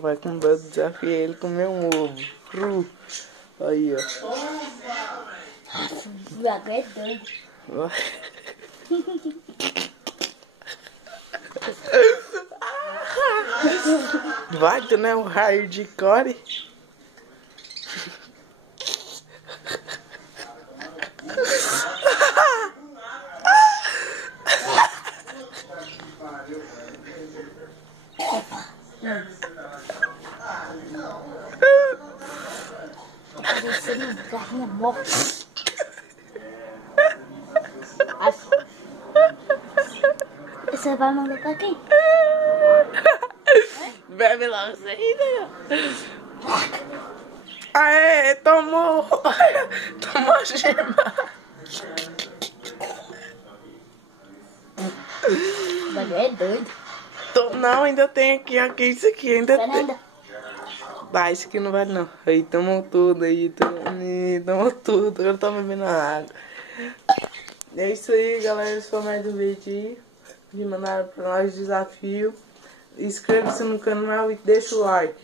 Vai com o desafio ele comer um ovo cru. Aí, ó. O Iago é doido. Vai, tu não é um hardcore? Você não garrinha morta. Você vai mandar pra quem? Bebe logo isso aí, né? Aê, tomou! Tomou a gema! O bagulho é doido. Não, ainda tem aqui, isso aqui ainda tem. Fernanda. Vai, isso aqui não vai não. Aí, tomou tudo aí, tomou tudo. Agora tá bebendo água. É isso aí, galera. Esse foi mais um vídeo aí. Me mandaram pra nós desafio. Inscreva-se no canal e deixa o like.